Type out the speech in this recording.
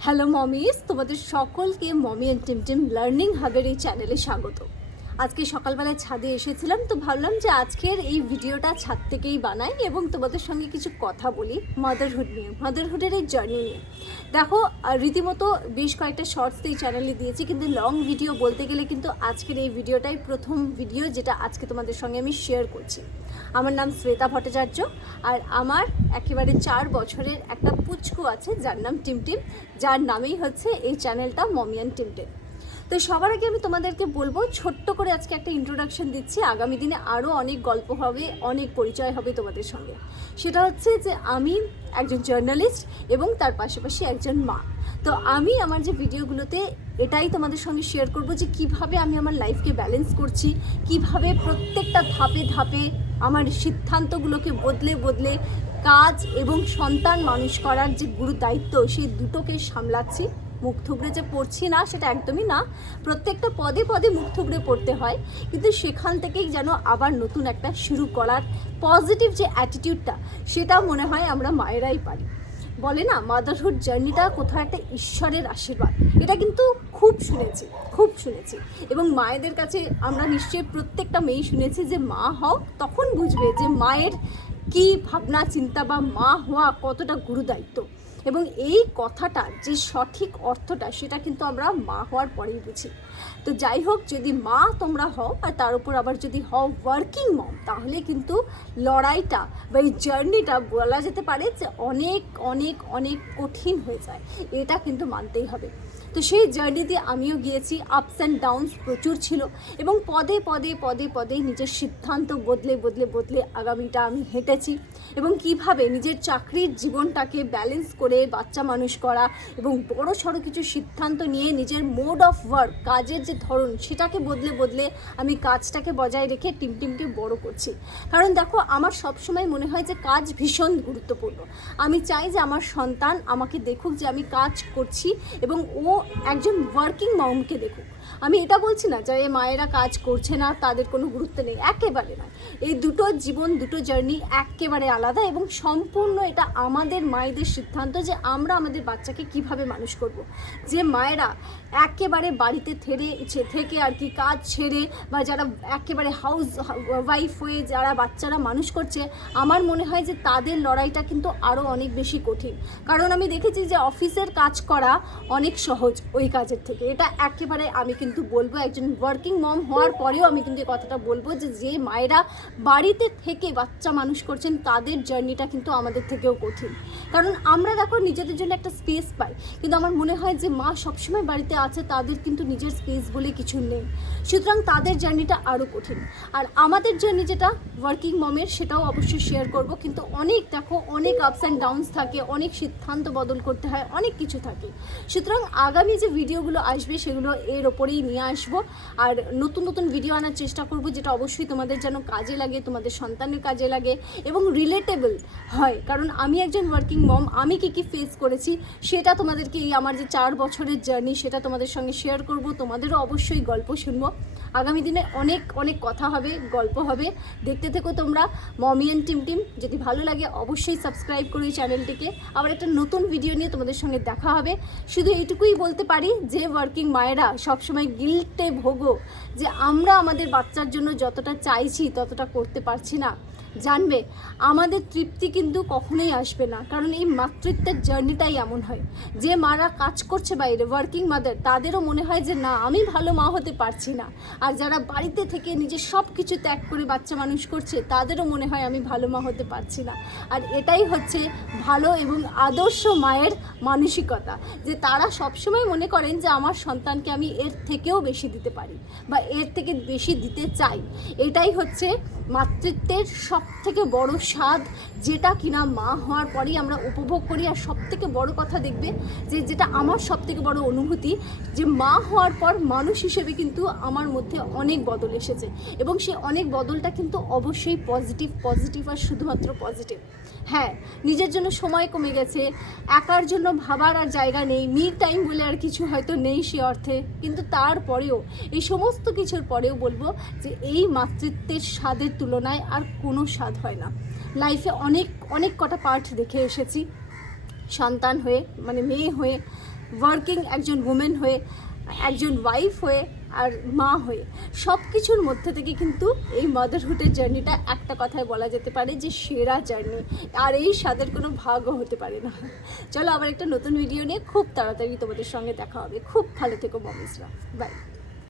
Hello mommies তোমাদের সকলকে mommy and team team learning হাবের এই চ্যানেলে স্বাগত আজকে সকালবেলায় ছাদে এসেছিলাম তো ভাবলাম যে আজকের এই ভিডিওটা ছাদ থেকেই বানাই এবং তোমাদের সঙ্গে কিছু কথা বলি মাদারহুড নিয়ে মাদারহুডের এই জার্নি নিয়ে। দেখো রীতিমতো বেশ কয়েকটা শর্টস এই চ্যানেলে দিয়েছি, কিন্তু লং ভিডিও বলতে গেলে কিন্তু আজকের এই ভিডিওটাই প্রথম ভিডিও যেটা আজকে তোমাদের সঙ্গে আমি শেয়ার করছি। আমার নাম শ্বেতা ভট্টাচার্য আর আমার একেবারে চার বছরের একটা পুচকু আছে যার নাম টিমটিম, যার নামেই হচ্ছে এই চ্যানেলটা মমিয়ান টিমটিম। তো সবার আগে আমি তোমাদেরকে বলব, ছোট্ট করে আজকে একটা ইন্ট্রোডাকশন দিচ্ছি। আগামী দিনে আরও অনেক গল্প হবে, অনেক পরিচয় হবে তোমাদের সঙ্গে। সেটা হচ্ছে যে আমি একজন জার্নালিস্ট এবং তার পাশাপাশি একজন মা। তো আমি আমার যে ভিডিওগুলোতে এটাই তোমাদের সঙ্গে শেয়ার করব যে কীভাবে আমি আমার লাইফকে ব্যালেন্স করছি, কীভাবে প্রত্যেকটা ধাপে ধাপে আমার সিদ্ধান্তগুলোকে বদলে বদলে কাজ এবং সন্তান মানুষ করার যে গুরু দায়িত্ব সেই দুটোকে সামলাচ্ছি। মুখ থুবড়ে যে পড়ছি না, সেটা একদমই না। প্রত্যেকটা পদে পদে মুখ থুবড়ে পড়তে হয়। কিন্তু সেখান থেকেই যেন আবার নতুন একটা শুরু করার পজিটিভ যে অ্যাটিটিউডটা সেটা মনে হয় আমরা মায়েরাই পারি। বলে না মাদারহুড জার্নিটা কোথাও একটা ঈশ্বরের আশীর্বাদ। এটা কিন্তু খুব শুনেছি খুব শুনেছি। এবং মায়েদের কাছে আমরা নিশ্চয়ই প্রত্যেকটা মেয়েই শুনেছি যে, মা হও। তখন বুঝবে যে, মায়ের কি ভাবনা, চিন্তা বা মা হওয়া কতটা গুরুদায়িত্ব। এবং এই কথাটার যে সঠিক অর্থটা সেটা কিন্তু আমরা মা হওয়ার পরেই বুঝি। তো যাই হোক, যদি মা তোমরা হও আর তার উপর আবার যদি হও ওয়ার্কিং মম তাহলে কিন্তু লড়াইটা বা এই জার্নিটা বলা যেতে পারে যে অনেক অনেক অনেক কঠিন হয়ে যায়। এটা কিন্তু মানতেই হবে। তো সেই জার্নিতে আমিও গিয়েছি আপস অ্যান্ড ডাউনস প্রচুর ছিল এবং পদে পদে পদে পদে নিজের সিদ্ধান্ত বদলে বদলে বদলে আগামীটা আমি হেঁটেছি এবং কীভাবে নিজের চাকরির জীবনটাকে ব্যালেন্স করে বাচ্চা মানুষ করা এবং বড় সড়ো কিছু সিদ্ধান্ত নিয়ে নিজের মোড অফ ওয়ার্ক কাজের যে ধরন সেটাকে বদলে বদলে আমি কাজটাকে বজায় রেখে টিম টিমকে বড় করছি। কারণ দেখো, আমার সবসময় মনে হয় যে কাজ ভীষণ গুরুত্বপূর্ণ। আমি চাই যে আমার সন্তান আমাকে দেখুক যে আমি কাজ করছি এবং ও একজন ওয়ার্কিং মমকে দেখুক আমি এটা বলছি না যে মায়েরা কাজ করছে না, তাদের কোনো গুরুত্ব নেই, একেবারে না এই দুটো জীবন, দুটো জার্নি একেবারে আলাদা এবং সম্পূর্ণ এটা আমাদের মায়েদের সিদ্ধান্ত যে আমরা আমাদের বাচ্চাকে কীভাবে মানুষ করব। যে মায়েরা একেবারে বাড়িতে থেরে থেকে আর কি কাজ ছেড়ে বা যারা একেবারে হাউস ওয়াইফ হয়ে যারা বাচ্চারা মানুষ করছে, আমার মনে হয় যে তাদের লড়াইটা কিন্তু আরও অনেক বেশি কঠিন। কারণ আমি দেখেছি যে অফিসের কাজ করা অনেক সহজ ওই কাজের থেকে। এটা একেবারে আমি কিন্তু বলব, একজন ওয়ার্কিং মম হওয়ার পরেও আমি কিন্তু কথাটা বলব যে যে মায়েরা বাড়িতে থেকে বাচ্চা মানুষ করছেন, তাদের জার্নিটা কিন্তু আমাদের থেকেও কঠিন। কারণ আমরা দেখো নিজেদের জন্য একটা স্পেস পাই, কিন্তু আমার মনে হয় যে মা সবসময় বাড়িতে আছে, তাদের কিন্তু নিজের স্পেস বলে কিছু নেই। সুতরাং তাদের জার্নিটা আরও কঠিন। আর আমাদের জার্নি যেটা ওয়ার্কিং মমের সেটাও অবশ্যই শেয়ার করব, কিন্তু অনেক দেখো, অনেক আপস অ্যান্ড ডাউনস থাকে, অনেক সিদ্ধান্ত বদল করতে হয়, অনেক কিছু থাকে। সুতরাং আগামী যে ভিডিওগুলো আসবে, সেগুলো এর ওপরেই নিয়ে আসব। আর নতুন নতুন ভিডিও আনার চেষ্টা করব, যেটা অবশ্যই তোমাদের যেন কাজে লাগে, তোমাদের সন্তানের কাজে লাগে এবং রিলেটেবল হয়। কারণ আমি একজন ওয়ার্কিং মম আমি কি কি ফেস করেছি, সেটা তোমাদেরকে এই আমার যে চার বছরের জার্নি সেটা তোমাদের সঙ্গে শেয়ার করব। তোমাদেরও অবশ্যই গল্প শুনব। আগামী দিনে অনেক অনেক কথা হবে, গল্প হবে। দেখতে থেকো তোমরা মমিয়ান টিম টিম। যদি ভালো লাগে অবশ্যই সাবস্ক্রাইব করো এই চ্যানেলটিকে। আবার একটা নতুন ভিডিও নিয়ে তোমাদের সঙ্গে দেখা হবে। শুধু এইটুকুই বলতে পারি যে ওয়ার্কিং মায়েরা সবসময় গিল্টে ভোগো যে, আমরা আমাদের বাচ্চার জন্য যতটা চাইছি ততটা করতে পারছি না। জানবে, আমাদের তৃপ্তি কিন্তু কখনোই আসবে না। কারণ এই মাতৃত্বের জার্নিটাই এমন হয়, যে মারা কাজ করছে বাইরে ওয়ার্কিং মাদার তাদেরও মনে হয় যে, না, আমি ভালো মা হতে পারছি না। আর যারা বাড়িতে থেকে নিজের সব কিছু ত্যাগ করে বাচ্চা মানুষ করছে, তাদেরও মনে হয়, আমি ভালো মা হতে পারছি না। আর এটাই হচ্ছে ভালো এবং আদর্শ মায়ের মানসিকতা, যে তারা সবসময় মনে করেন যে, আমার সন্তানকে আমি এর থেকেও বেশি দিতে পারি বা এর থেকে বেশি দিতে চাই। এটাই হচ্ছে মাতৃত্বের সব থেকে বড় স্বাদ যেটা কিনা মা হওয়ার পরেই আমরা উপভোগ করি আর সব থেকে বড় কথা দেখবে যে যেটা আমার সব থেকে বড় অনুভূতি, যে মা হওয়ার পর মানুষ হিসেবে কিন্তু আমার মধ্যে অনেক বদল এসেছে এবং সেই অনেক বদলটা কিন্তু অবশ্যই পজিটিভ পজিটিভ আর শুধুমাত্র পজিটিভ হ্যাঁ নিজের জন্য সময় কমে গেছে, একার জন্য ভাবার আর জায়গা নেই মি টাইম বলে আর কিছু হয়তো নেই সে অর্থে, কিন্তু তারপরেও, এই সমস্ত কিছুর পরেও বলব যে এই মাতৃত্বের স্বাদের তুলনায় আর কোনো স্বাদ হয় না। লাইফে অনেক অনেক কটা পার্ট দেখে এসেছি। সন্তান হয়ে মানে মেয়ে হয়ে ওয়ার্কিং একজন উমেন হয়ে, একজন ওয়াইফ হয়ে আর মা হয়ে সব কিছুর মধ্যে থেকে কিন্তু এই মাদারহুডের জার্নিটা একটা কথায় বলা যেতে পারে যে সেরা জার্নি আর এই স্বাদের কোনো ভাগও হতে পারে না। চলো আবার একটা নতুন ভিডিও নিয়ে খুব তাড়াতাড়ি তোমাদের সঙ্গে দেখা হবে। খুব ভালো থেকো মমিসরা বাই